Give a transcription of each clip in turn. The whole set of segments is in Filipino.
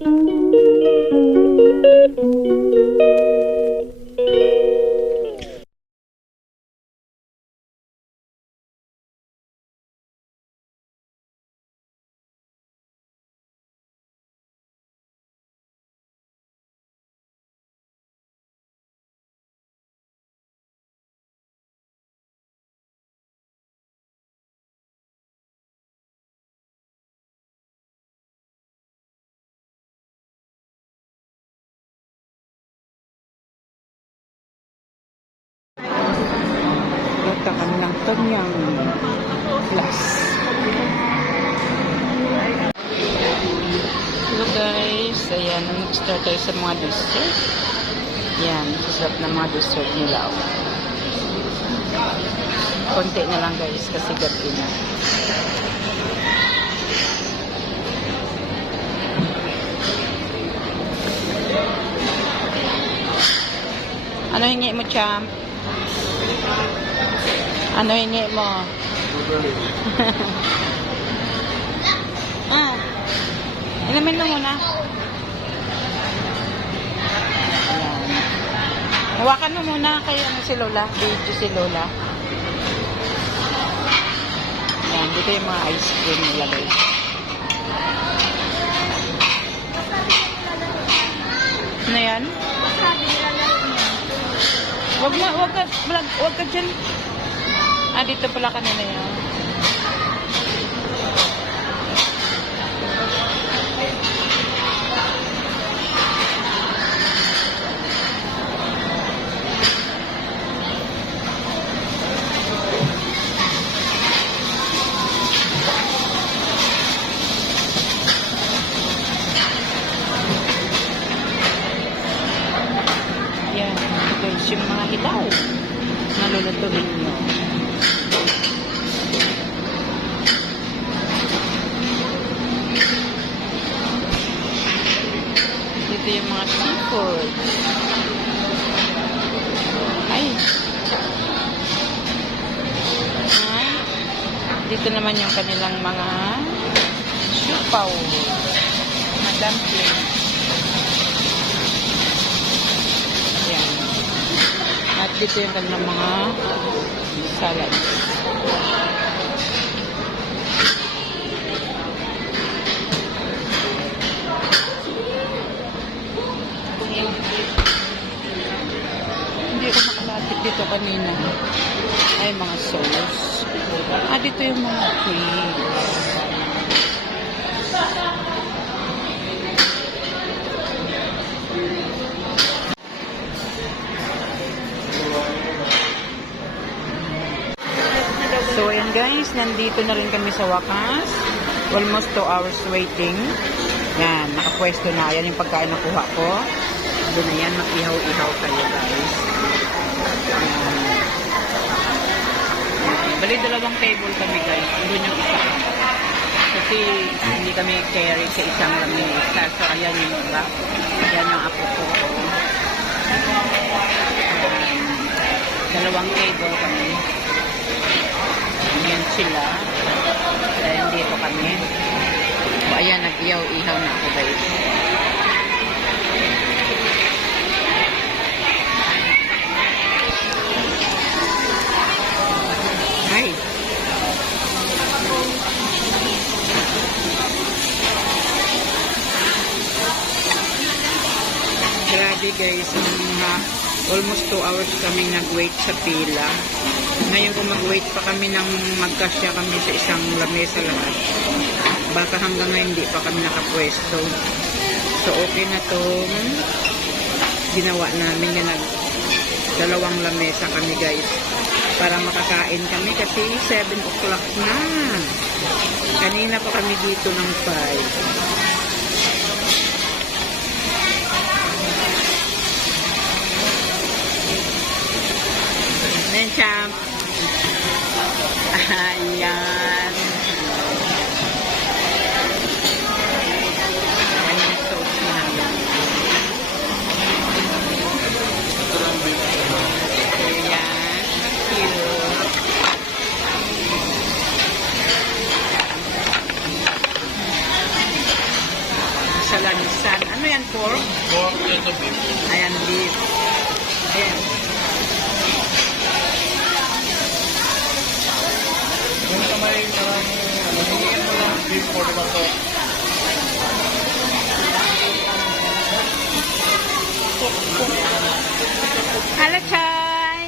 Punta kami ng Tonyang Plus. Hello guys, ayan, nag-start tayo sa mga dessert. Yan, sarap na mga dessert nila. Konti na lang guys, kasi gabi na. Ano hingi mo, champ? Ano hingi mo? Inamin mo muna. Ayan. Hawakan mo muna kayo si Lola. Video si Lola. Ayan, dito yung mga ice cream nila guys. Ano yan? Wag ka dyan. Dito pala kanina yan. Yan, guys, yung mga hilaw. Nalulutugin nyo. Dito yung mga seafood. Ay. Dito naman yung kanilang mga siupaw. Mga dumpling. Ayan. At dito yung kanilang mga salad. Hindi ako nakalapit dito kanina. Ay, mga sauce. Dito yung mga cream. So, ayan guys, nandito na rin kami sa wakas. Almost 2 hours waiting. Yan, nakapwesto na. Yan yung pagkain na kuha ko. Doon na yan, mag-ihaw-ihaw kayo guys. Bali, 2 table kami guys. Doon yung isa. Kasi hindi kami carry sa isang lamesa. So, ayan yung iba. Ayan yung apo ko. 2 table kami. Ayan sila. Ayan dito kami. So, ayan, nag-ihaw-ihaw na ako guys. Ay! Grabe guys, almost 2 hours kaming nag-wait sa pila. Ngayon kung mag-wait pa kami ng magkasya kami sa isang lamesa lahat, baka hanggang ngayon hindi pa kami nakapwesto. So okay na itong ginawa namin na 2 lamesa kami guys para makakain kami kasi 7 o'clock na. Kanina pa kami dito ng 5. Champ. Ayan. Ayan yung sauce namin. Ayan. Cute. Salad. San. Ano yan, pork? Pork and the beef. Ayan, beef. Ayan. Yung kamay, parang, hingin mo lang beef for the bato. Hello, Choy!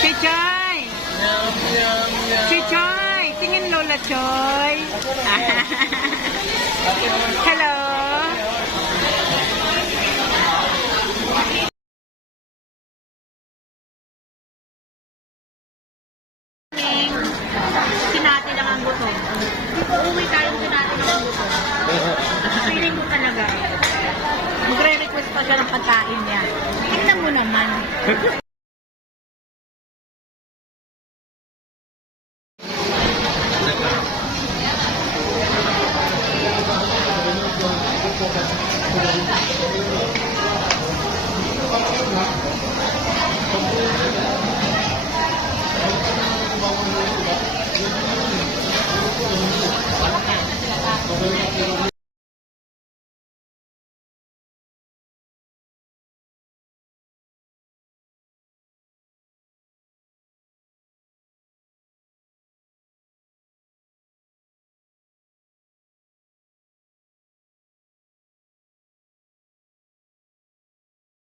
Si Choy! Yum, yum, yum. Si Choy! Tingin Lola Choy! Hello! Sinati lang ang gutom. Uuwi tayong sinati lang ang gutom. Feeling ko talaga. Magre-request pa siya ng pagkain niya. Tingnan mo naman.